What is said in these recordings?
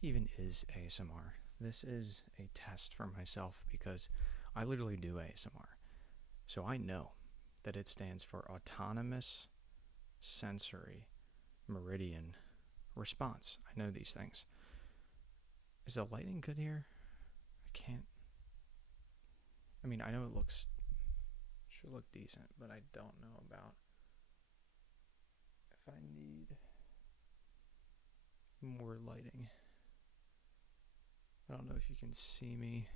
what even is ASMR? This is a test for myself because I literally do ASMR. So I know that it stands for Autonomous Sensory Meridian Response. I know these things. Is the lighting good here? I can't. I mean, I know it should look decent, but I don't know about if I need more lighting. I don't know if you can see me.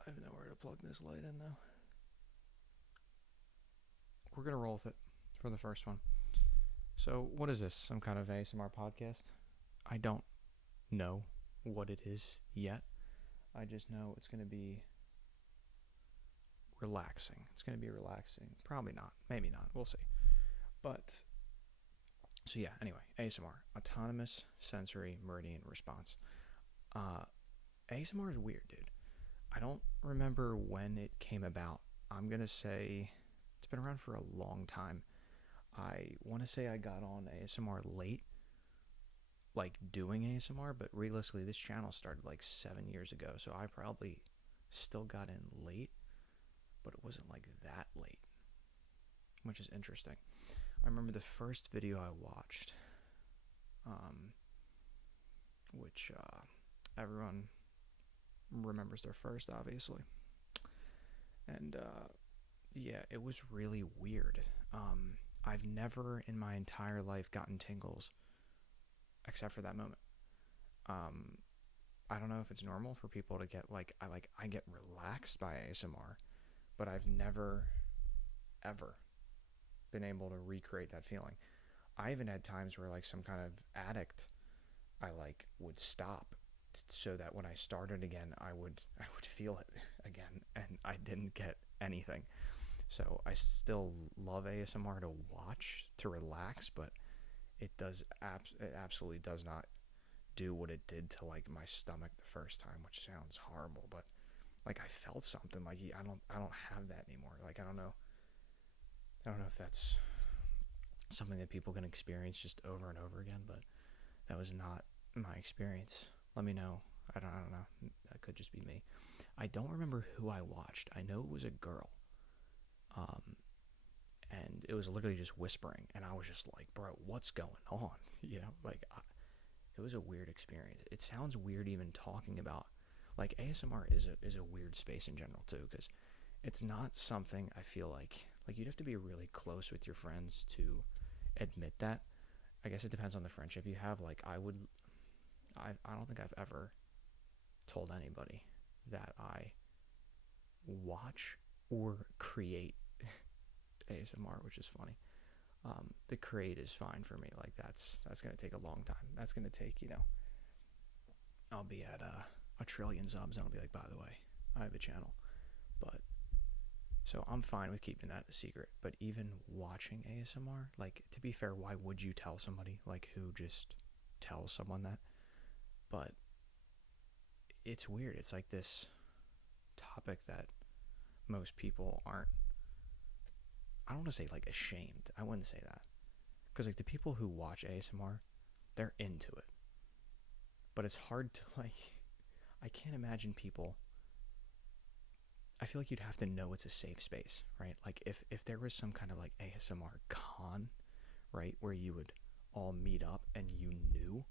I have nowhere to plug this light in though. We're gonna roll with it for the first one. So, what is this? Some kind of ASMR podcast? I don't know what it is yet. I just know it's gonna be relaxing. It's gonna be relaxing. Probably not. Maybe not. We'll see. But so yeah. Anyway, ASMR, Autonomous Sensory Meridian Response. ASMR is weird, dude. I don't remember when it came about. I'm gonna say it's been around for a long time. I want to say I got on ASMR late, like doing ASMR, but realistically, this channel started like 7 years ago, so I probably still got in late, but it wasn't like that late, which is interesting. I remember the first video I watched, which everyone remembers their first, obviously. And yeah, it was really weird. I've never in my entire life gotten tingles except for that moment. I don't know if it's normal for people to get I get relaxed by ASMR, but I've never ever been able to recreate that feeling. I even had times where like some kind of addict, I would stop so that when I started again, I would feel it again, and I didn't get anything. So I still love ASMR to watch, to relax, but it absolutely does not do what it did to like my stomach the first time, which sounds horrible, but like I felt something. Like I don't have that anymore. Like I don't know if that's something that people can experience just over and over again, but that was not my experience. Let me know. I don't know. That could just be me. I don't remember who I watched. I know it was a girl. And it was literally just whispering, and I was just like, bro, what's going on? It was a weird experience. It sounds weird even talking about, like, ASMR is a weird space in general too, because it's not something I feel like you'd have to be really close with your friends to admit that. I guess it depends on the friendship you have. Like I don't think I've ever told anybody that I watch or create ASMR, which is funny. The create is fine for me. Like that's gonna take a long time. That's gonna take, I'll be at a trillion subs and I'll be like, by the way, I have a channel. But so I'm fine with keeping that a secret. But even watching ASMR, like, to be fair, why would you tell somebody? Like, who just tells someone that? But it's weird. It's like this topic that most people aren't, I don't want to say like ashamed. I wouldn't say that. Because like the people who watch ASMR, they're into it. But it's hard to I can't imagine people, I feel like you'd have to know it's a safe space, right? Like if there was some kind of like ASMR con, right, where you would all meet up and you knew,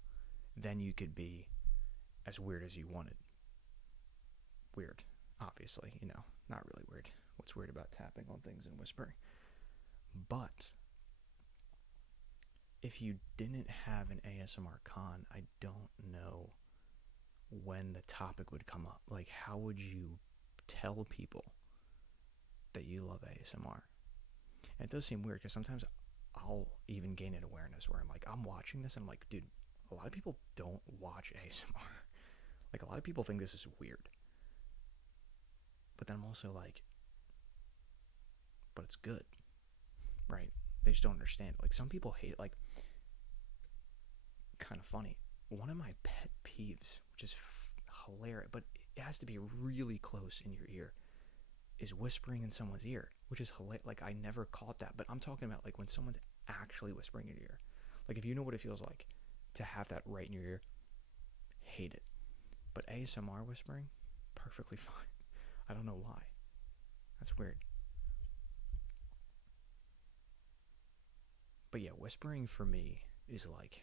then you could be as weird as you wanted. Weird, obviously, not really weird. What's weird about tapping on things and whispering? But if you didn't have an ASMR con, I don't know when the topic would come up. Like, how would you tell people that you love ASMR? And it does seem weird because sometimes I'll even gain an awareness where I'm like, I'm watching this and I'm like, dude, a lot of people don't watch ASMR. Like, a lot of people think this is weird. But then I'm also like, but it's good, right? They just don't understand. Like, some people hate it. Like, kind of funny. One of my pet peeves, which is hilarious, but it has to be really close in your ear, is whispering in someone's ear, which is hilarious. Like, I never caught that, but I'm talking about like when someone's actually whispering in your ear. Like, if you know what it feels like to have that right in your ear, hate it. But ASMR whispering, perfectly fine. I don't know why. That's weird. But yeah, whispering for me is like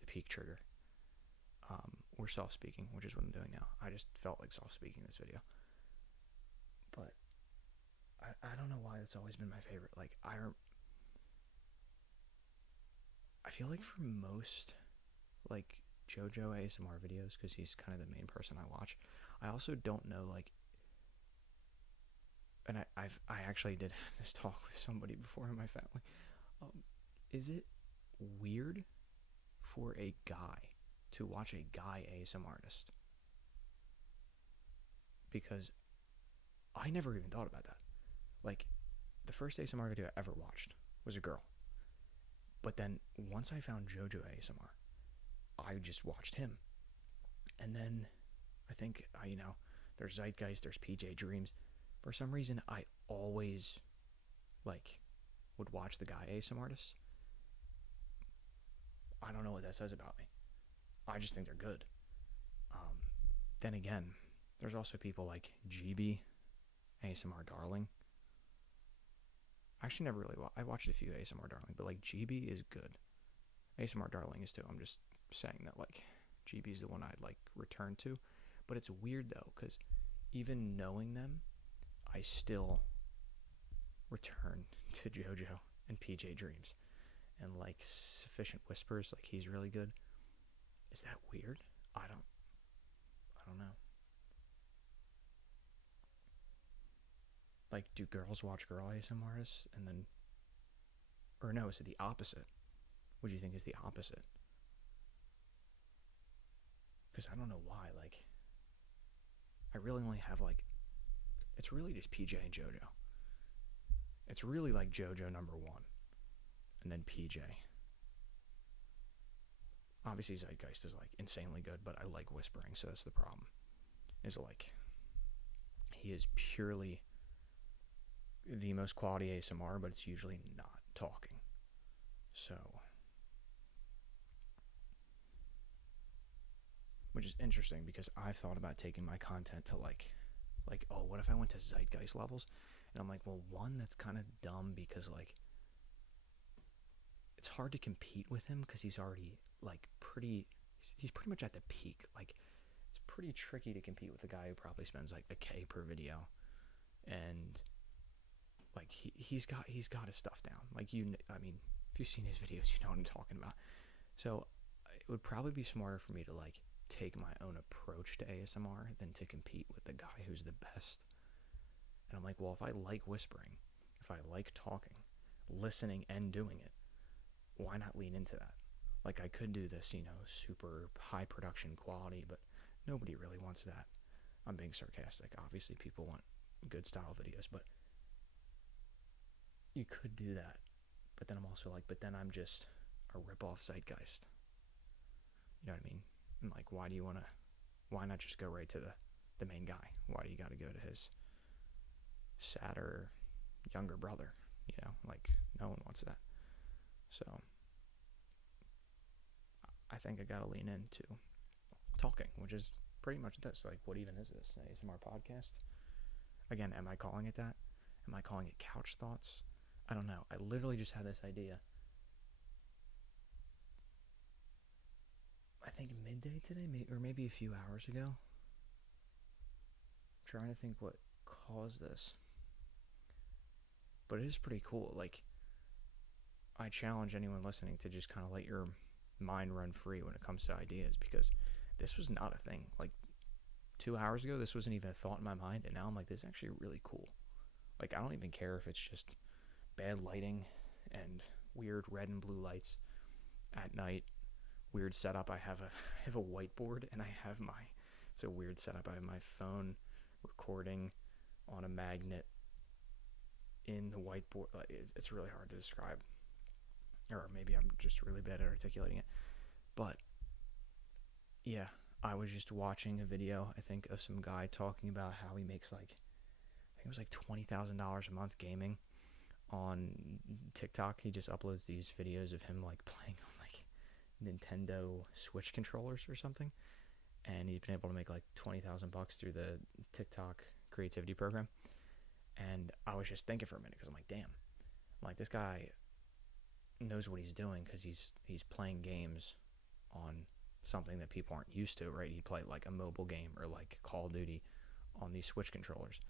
the peak trigger. Or soft speaking, which is what I'm doing now. I just felt like soft speaking this video. But I don't know why that's always been my favorite. Like, I feel like for most, like, JoJo ASMR videos, because he's kind of the main person I watch, I also don't know, like, and I actually did have this talk with somebody before in my family. Is it weird for a guy to watch a guy ASMR artist? Because I never even thought about that. Like, the first ASMR video I ever watched was a girl. But then once I found JoJo ASMR, I just watched him. And then I think, there's Zeitgeist, there's PJ Dreams. For some reason, I always, like, would watch the guy ASMR artists. I don't know what that says about me. I just think they're good. Then again, there's also people like GB, ASMR Darling. I actually never really I watched a few ASMR Darling, but like GB is good. ASMR Darling is too. I'm just saying that like GB is the one I'd like return to. But it's weird though, because even knowing them, I still return to JoJo and PJ Dreams. And like Sufficient Whispers, like he's really good. Is that weird? I don't know. Like, do girls watch girl ASMR artists and then, or no, is it the opposite? What do you think is the opposite? Because I don't know why. Like, I really only have like, it's really just PJ and JoJo. It's really like JoJo number one, and then PJ. Obviously Zeitgeist is like insanely good, but I like whispering, so that's the problem. Is like, he is purely the most quality ASMR, but it's usually not talking. So, which is interesting because I've thought about taking my content to like, oh, what if I went to Zeitgeist levels? And I'm like, well, one, that's kind of dumb because like, it's hard to compete with him because he's already like he's pretty much at the peak. Like, it's pretty tricky to compete with a guy who probably spends like $1,000 per video, and like he's got his stuff down. Like, I mean, if you've seen his videos, you know what I'm talking about. So it would probably be smarter for me to like take my own approach to ASMR than to compete with the guy who's the best. And I'm like, well, if I like whispering, if I like talking, listening and doing it, why not lean into that? Like, I could do this, super high production quality, but nobody really wants that. I'm being sarcastic. Obviously, people want good style videos, but you could do that. But then I'm also like, but then I'm just a rip-off Zeitgeist. You know what I mean? And like, why not just go right to the main guy? Why do you got to go to his sadder younger brother? Like, no one wants that. So I think I gotta lean into talking, which is pretty much this. Like, what even is this? An ASMR podcast? Again, am I calling it that? Am I calling it couch thoughts? I don't know. I literally just had this idea. I think midday today, or maybe a few hours ago. I'm trying to think what caused this. But it is pretty cool. Like, I challenge anyone listening to just kind of let your mind run free when it comes to ideas, because this was not a thing. Like, 2 hours ago, this wasn't even a thought in my mind, and now I'm like, this is actually really cool. Like, I don't even care if it's just bad lighting and weird red and blue lights at night. Weird setup. I have a whiteboard, and it's a weird setup. I have my phone recording on a magnet in the whiteboard. It's really hard to describe, or maybe I'm just really bad at articulating it. But yeah, I was just watching a video, I think, of some guy talking about how he makes like, I think it was like $20,000 a month gaming on TikTok. He just uploads these videos of him like playing on like Nintendo Switch controllers or something, and he's been able to make like $20,000 through the TikTok creativity program. And I was just thinking for a minute because I'm like, damn, I'm like, this guy knows what he's doing because he's playing games on something that people aren't used to, right? He played like a mobile game or like Call of Duty on these Switch controllers,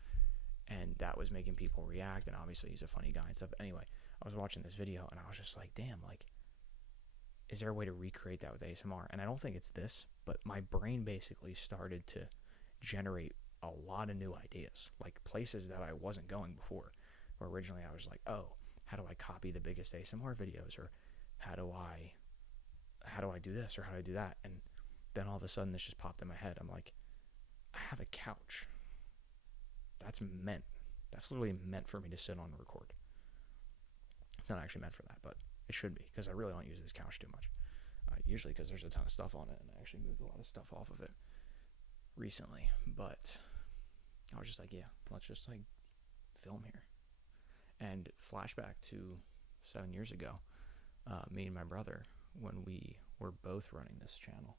and that was making people react. And obviously, he's a funny guy and stuff. But anyway, I was watching this video and I was just like, damn, like, is there a way to recreate that with ASMR? And I don't think it's this, but my brain basically started to generate a lot of new ideas, like places that I wasn't going before. Where originally I was like, oh, how do I copy the biggest ASMR videos, or how do I do this, or how do I do that? And then all of a sudden this just popped in my head. I'm like, I have a couch. That's literally meant for me to sit on and record. It's not actually meant for that, but it should be, because I really don't use this couch too much. Usually because there's a ton of stuff on it, and I actually moved a lot of stuff off of it recently. But I was just like, yeah, let's just like film here. And flashback to 7 years ago, me and my brother, when we were both running this channel,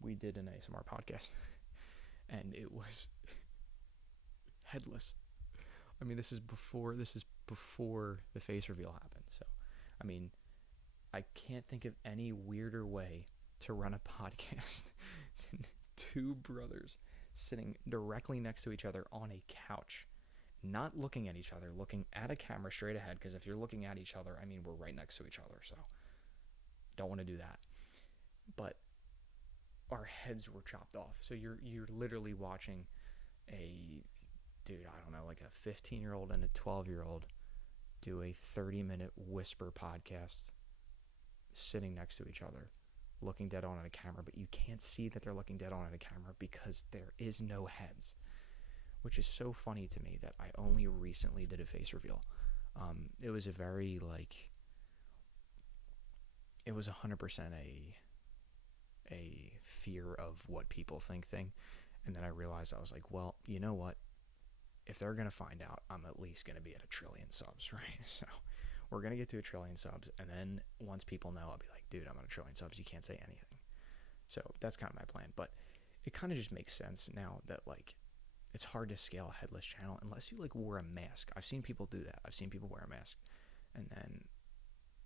we did an ASMR podcast, and it was headless. I mean, this is before the face reveal happened. So, I mean, I can't think of any weirder way to run a podcast than two brothers sitting directly next to each other on a couch, not looking at each other, looking at a camera straight ahead, because if you're looking at each other, I mean, we're right next to each other, so don't want to do that. But our heads were chopped off, so you're literally watching a dude, I don't know, like a 15-year-old and a 12-year-old do a 30-minute whisper podcast sitting next to each other, looking dead on at a camera, but you can't see that they're looking dead on at a camera because there is no heads, which is so funny to me that I only recently did a face reveal. It was a very, like, it was 100% a fear of what people think thing. And then I realized, I was like, well, you know what? If they're going to find out, I'm at least going to be at 1 trillion subs, right? So we're going to get to 1 trillion subs. And then once people know, I'll be like, dude, I'm at 1 trillion subs. You can't say anything. So that's kind of my plan. But it kind of just makes sense now that, like, it's hard to scale a headless channel unless you, like, wore a mask. I've seen people do that. I've seen people wear a mask. And then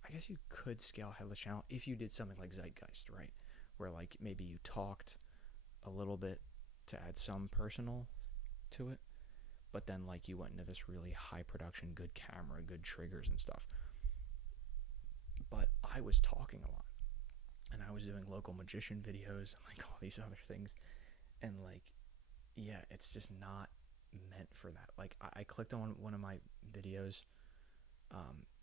I guess you could scale a headless channel if you did something like Zeitgeist, right? Where, like, maybe you talked a little bit to add some personal to it, but then, like, you went into this really high production, good camera, good triggers and stuff. But I was talking a lot, and I was doing local magician videos and, like, all these other things, and, like, yeah, it's just not meant for that. Like, I clicked on one of my videos,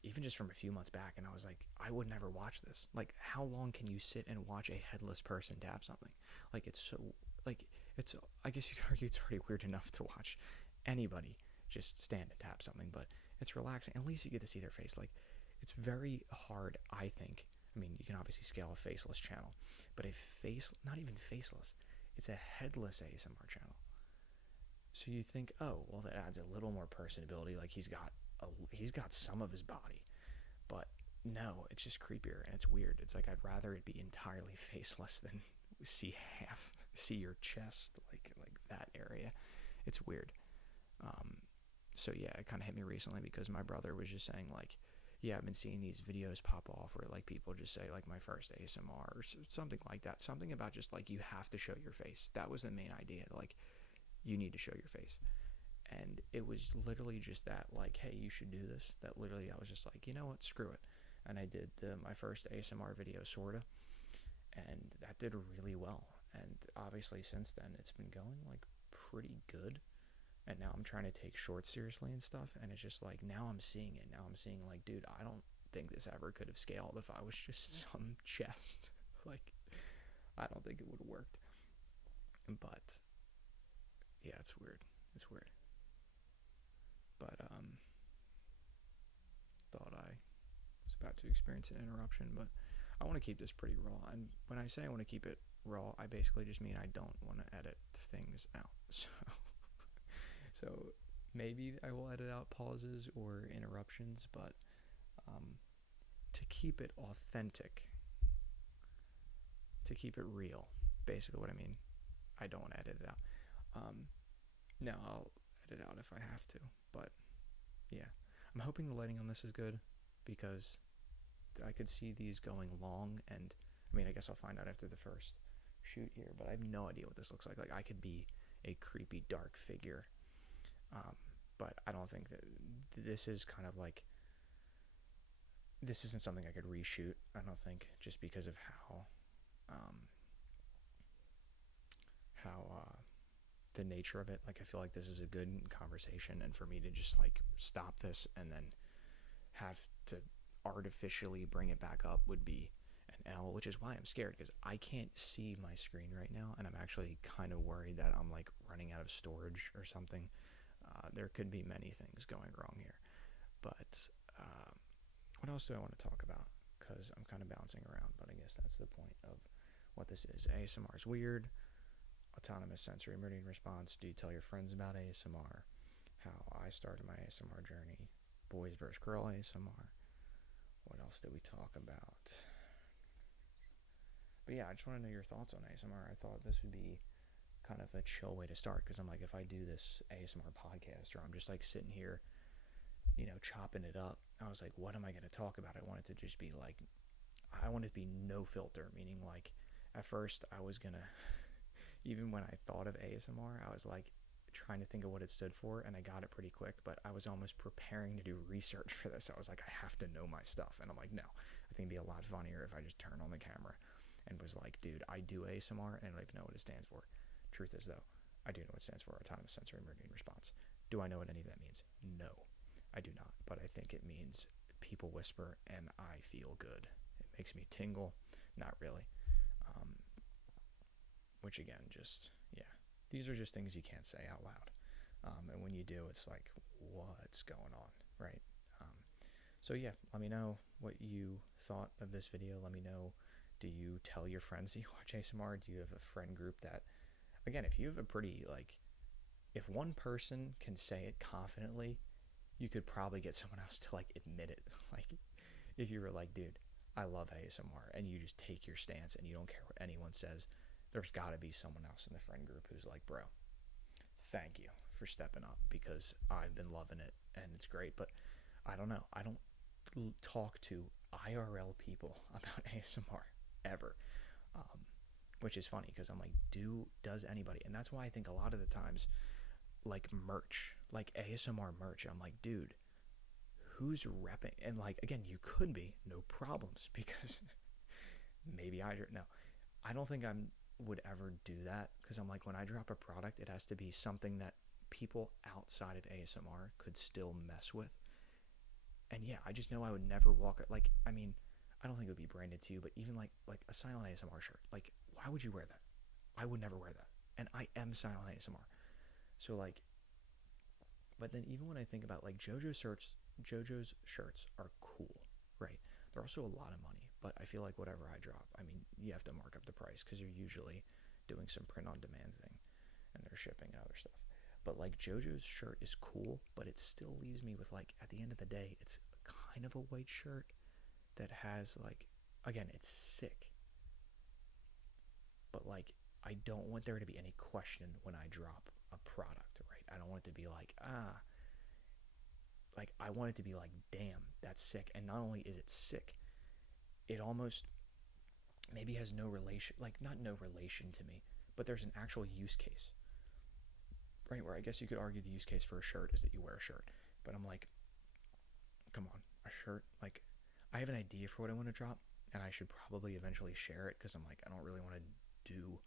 even just from a few months back, and I was like, I would never watch this. Like, how long can you sit and watch a headless person tap something? Like, it's so, like, it's, I guess you could argue it's already weird enough to watch anybody just stand and tap something, but it's relaxing. At least you get to see their face. Like, it's very hard, I think. I mean, you can obviously scale a faceless channel, but not even faceless, it's a headless ASMR channel. So you think, oh, well, that adds a little more personability. Like, he's got some of his body, but no, it's just creepier and it's weird. It's like, I'd rather it be entirely faceless than see your chest, like that area. It's weird. So yeah, it kind of hit me recently because my brother was just saying, like, yeah, I've been seeing these videos pop off where, like, people just say, like, my first ASMR or something like that. Something about just, like, you have to show your face. That was the main idea. Like, you need to show your face. And it was literally just that, like, hey, you should do this. That literally, I was just like, you know what, screw it. And I did my first ASMR video, sorta. And that did really well. And obviously since then, it's been going, like, pretty good. And now I'm trying to take shorts seriously and stuff. And it's just like, now I'm seeing it. Now I'm seeing, like, dude, I don't think this ever could have scaled if I was just some chest. Like, I don't think it would have worked. But yeah, it's weird. It's weird. But thought I was about to experience an interruption, but I want to keep this pretty raw. And when I say I want to keep it raw, I basically just mean I don't want to edit things out. So maybe I will edit out pauses or interruptions, but to keep it authentic, to keep it real. Basically, what I mean. I don't want to edit it out. No, I'll edit it out if I have to. But yeah, I'm hoping the lighting on this is good because I could see these going long, and I mean, I guess I'll find out after the first shoot here. But I have no idea what this looks like. Like I could be a creepy dark figure, but I don't think that this is kind of like this isn't something I could reshoot. I don't think just because of how the nature of it. Like I feel like this is a good conversation, and for me to just like stop this and then have to artificially bring it back up would be an L, which is why I'm scared because I can't see my screen right now, and I'm actually kind of worried that I'm like running out of storage or something. There could be many things going wrong here, but what else do I want to talk about? Because I'm kind of bouncing around, but I guess that's the point of what this is. ASMR is weird. Autonomous sensory meridian response. Do you tell your friends about ASMR? How I started my ASMR journey. Boys versus girl ASMR. What else did we talk about? But yeah, I just want to know your thoughts on ASMR. I thought this would be kind of a chill way to start because I'm like, if I do this ASMR podcast or I'm just like sitting here, you know, chopping it up, I was like, what am I going to talk about? I want it to just be like, I want it to be no filter, meaning like at first I was going to, even when I thought of ASMR, I was like trying to think of what it stood for, and I got it pretty quick, but I was almost preparing to do research for this. I was like, I have to know my stuff. And I'm like, no, I think it'd be a lot funnier if I just turned on the camera and was like, dude, I do ASMR and I don't even know what it stands for. Truth is, though, I do know what it stands for, autonomous sensory meridian response. Do I know what any of that means? No, I do not, but I think it means people whisper and I feel good. It makes me tingle. Not really. Which again, just, yeah, these are just things you can't say out loud. And when you do, it's like, what's going on, right? So yeah, let me know what you thought of this video. Let me know, do you tell your friends that you watch ASMR? Do you have a friend group that, again, if you have a pretty, like, if one person can say it confidently, you could probably get someone else to, like, admit it. Like, if you were like, dude, I love ASMR, and you just take your stance and you don't care what anyone says, there's got to be someone else in the friend group who's like, bro, thank you for stepping up because I've been loving it and it's great. But I don't know. I don't talk to IRL people about ASMR ever, which is funny because I'm like, does anybody? And that's why I think a lot of the times, like merch, like ASMR merch, I'm like, dude, who's repping? And like, again, you could be, no problems, because maybe I don't think I'm would ever do that because I'm like, when I drop a product, it has to be something that people outside of ASMR could still mess with. And yeah, I just know I would never walk it. Like, I mean, I don't think it would be branded to you, but even like a silent ASMR shirt, like, why would you wear that? I would never wear that, and I am silent ASMR. So like, but then even when I think about like JoJo's shirts are cool, right? They're also a lot of money, but I feel like whatever I drop, I mean, you have to mark up the price because you're usually doing some print on demand thing and they're shipping and other stuff. But like JoJo's shirt is cool, but it still leaves me with like, at the end of the day, it's kind of a white shirt that has like, again, it's sick. But like, I don't want there to be any question when I drop a product, right? I don't want it to be like, like I want it to be like, damn, that's sick. And not only is it sick, it almost maybe has no relation, like not no relation to me, but there's an actual use case, right? Where I guess you could argue the use case for a shirt is that you wear a shirt, but I'm like, come on, a shirt, like I have an idea for what I want to drop and I should probably eventually share it because I'm like, I don't really want to do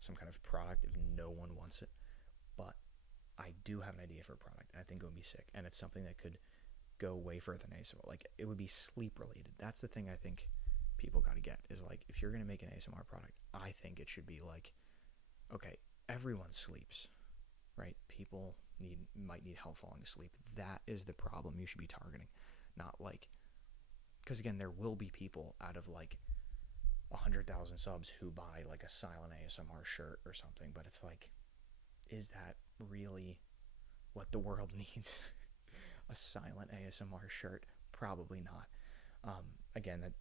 some kind of product if no one wants it, but I do have an idea for a product and I think it would be sick, and it's something that could go way further than ASMR. Like it would be sleep related. That's the thing I think people got to get is like, if you're going to make an ASMR product, I think it should be like, okay, everyone sleeps, right? People might need help falling asleep. That is the problem you should be targeting, not like, because again, there will be people out of like 100,000 subs who buy like a silent ASMR shirt or something, but it's like, is that really what the world needs? A silent ASMR shirt? Probably not. again, that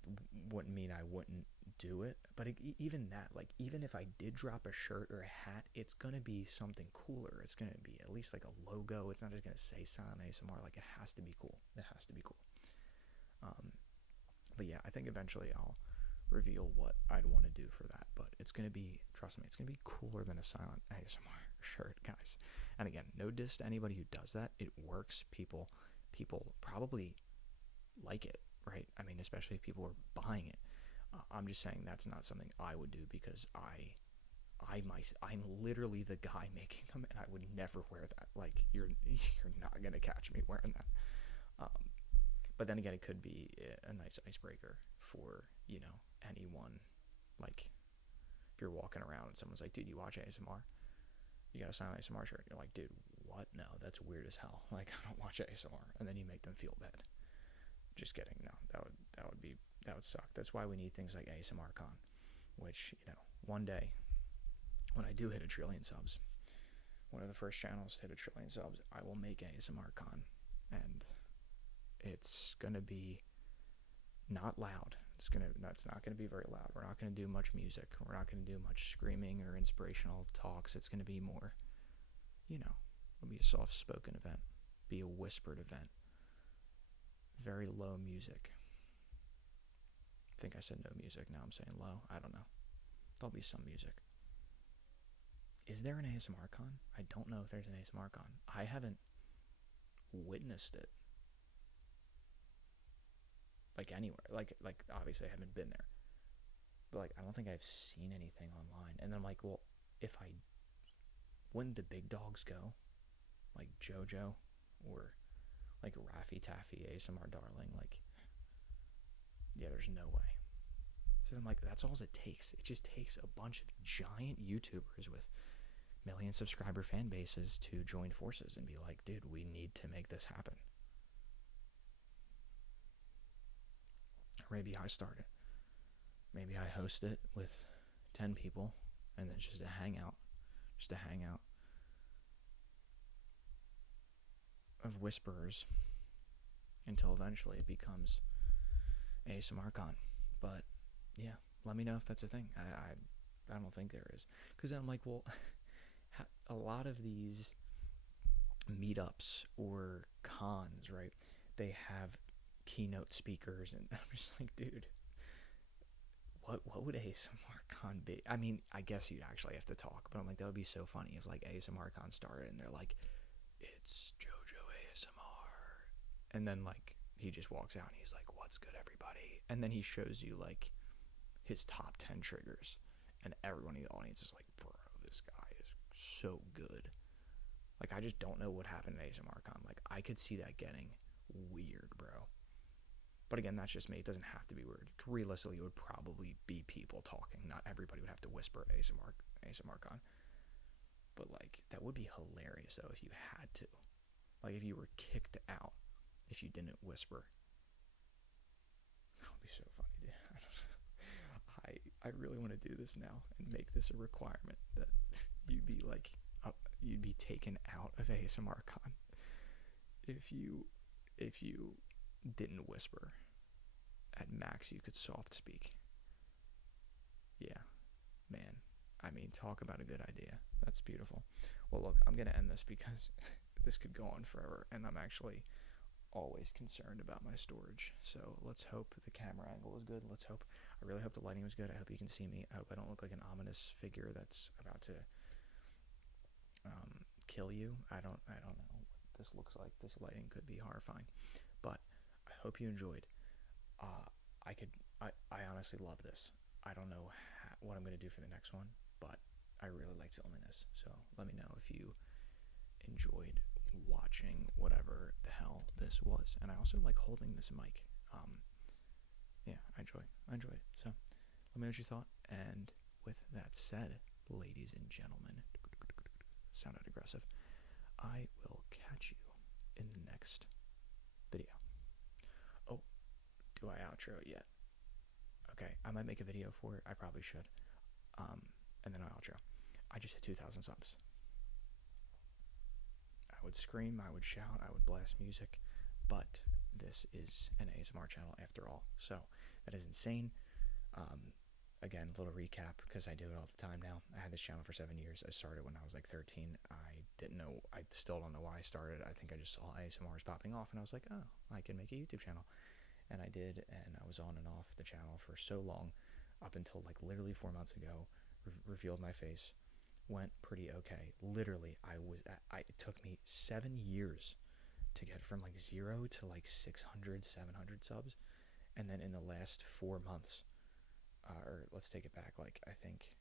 wouldn't mean I wouldn't do it, but even that, like, even if I did drop a shirt or a hat, it's gonna be something cooler. It's gonna be at least like a logo. It's not just gonna say silent ASMR. Like, it has to be cool. It has to be cool. But yeah, I think eventually I'll reveal what I'd want to do for that. But it's gonna be, trust me, it's gonna be cooler than a silent ASMR shirt, guys. And again, no diss to anybody who does that. It works. People probably like it, right? I mean, especially if people are buying it. I'm just saying that's not something I would do, because I'm literally the guy making them, and I would never wear that. Like, you're not gonna catch me wearing that. But then again, it could be a nice icebreaker for, anyone. Like, if you're walking around and someone's like, dude, you watch ASMR? You got a silent ASMR shirt. You're like, dude, what? No, that's weird as hell. Like, I don't watch ASMR. And then you make them feel bad. Just kidding. No, that would suck. That's why we need things like ASMR Con, which, one day when I do hit 1 trillion subs, one of the first channels to hit 1 trillion subs, I will make ASMR Con, and it's gonna be not loud. That's not gonna be very loud. We're not gonna do much music. We're not gonna do much screaming or inspirational talks. It's gonna be more, it'll be a soft-spoken event, be a whispered event, very low music. I think I said no music. Now I'm saying low. I don't know. There'll be some music. Is there an ASMR Con? I don't know if there's an ASMR Con. I haven't witnessed it. Like, anywhere. Like obviously I haven't been there. But, like, I don't think I've seen anything online. And then I'm like, well, wouldn't the big dogs go? Like JoJo or like Raffy Taffy, ASMR Darling, like, yeah, there's no way. So I'm like, that's all it takes. It just takes a bunch of giant YouTubers with million subscriber fan bases to join forces and be like, dude, we need to make this happen. Or maybe I start it. Maybe I host it with 10 people, and then just a hangout of whisperers until eventually it becomes ASMR Con. But yeah, let me know if that's a thing. I don't think there is, because then I'm like, well, a lot of these meetups or cons, right, they have keynote speakers, and I'm just like, dude, what would ASMR Con be? I mean, I guess you'd actually have to talk, but I'm like, that would be so funny if, like, ASMR Con started and they're like, it's JoJo ASMR, and then, like, he just walks out and he's like, what's good, everybody? And then he shows you, like, his top 10 triggers, and everyone in the audience is like, bro, this guy is so good. Like, I just don't know what happened at ASMR Con. Like, I could see that getting weird, bro. But again, that's just me. It doesn't have to be weird. Realistically, it would probably be people talking. Not everybody would have to whisper at ASMR Con. But, like, that would be hilarious, though, if you had to. Like, if you were kicked out if you didn't whisper. That would be so funny, dude. I really want to do this now and make this a requirement that you'd be taken out of ASMR Con if you didn't whisper. At max, you could soft speak. Yeah, man. I mean, talk about a good idea. That's beautiful. Well, look, I'm going to end this because this could go on forever, and I'm actually always concerned about my storage. So let's hope the camera angle is good. I really hope the lighting was good. I hope you can see me. I hope I don't look like an ominous figure that's about to kill you. I don't know what this looks like. This lighting could be horrifying, but I hope you enjoyed. I honestly love this. I don't know what I'm going to do for the next one, but I really like filming this. So let me know if you enjoyed watching whatever the hell this was. And I also like holding this mic. Yeah, I enjoy it. So let me know what you thought. And with that said, ladies and gentlemen, sounded aggressive, I will catch you in the next video. Oh, do I outro it yet? Okay, I might make a video for it. I probably should. And then I'll outro. I just hit 2,000 subs. I would scream, I would shout, I would blast music, but this is an ASMR channel after all. So That is insane. Um, Again, a little recap because I do it all the time now. I had this channel for 7 years. I started when I was like 13. I didn't know, I still don't know why I started. I think I just saw ASMRs popping off and I was like, oh, I can make a YouTube channel. And I did, and I was on and off the channel for so long up until like literally 4 months ago. Revealed my face, went pretty okay. Literally, it took me 7 years to get from like 0 to like 600, 700 subs. And then in the last 4 months, or let's take it back, like I think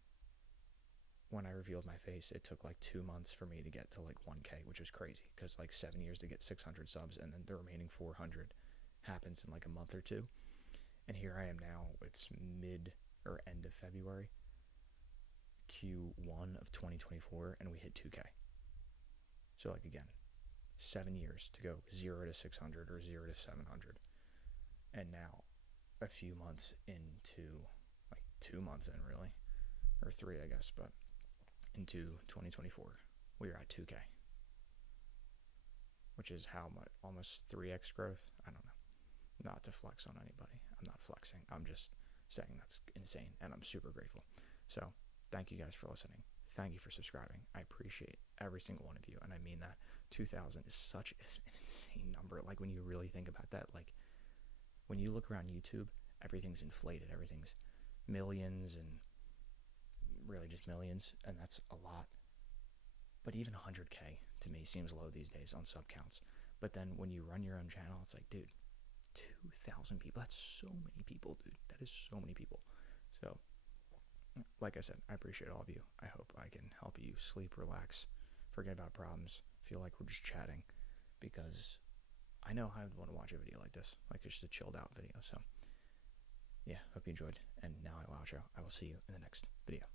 when I revealed my face, it took like 2 months for me to get to like 1K, which was crazy because like 7 years to get 600 subs, and then the remaining 400 happens in like a month or two. And here I am now. It's mid or end of February, Q1 of 2024, and we hit 2K. So like again, 7 years to go 0 to 600 or 0 to 700, and now a few months into, like 2 months in really, or 3 I guess, but into 2024 we are at 2K, which is how much? Almost 3x growth. I don't know. Not to flex on anybody. I'm not flexing. I'm just saying that's insane, and I'm super grateful. So thank you guys for listening. Thank you for subscribing. I appreciate every single one of you, and I mean that. 2,000 is such an insane number. Like when you really think about that, like when you look around YouTube, everything's inflated. Everything's millions and really just millions, and that's a lot. But even 100K to me seems low these days on sub counts. But then when you run your own channel, it's like, dude, 2,000 people. That's so many people, dude. That is so many people. So, like I said, I appreciate all of you. I hope I can help you sleep, relax, forget about problems, feel like we're just chatting, because I know I would want to watch a video like this, like just a chilled out video. So, yeah, hope you enjoyed. And now I will outro. I will see you in the next video.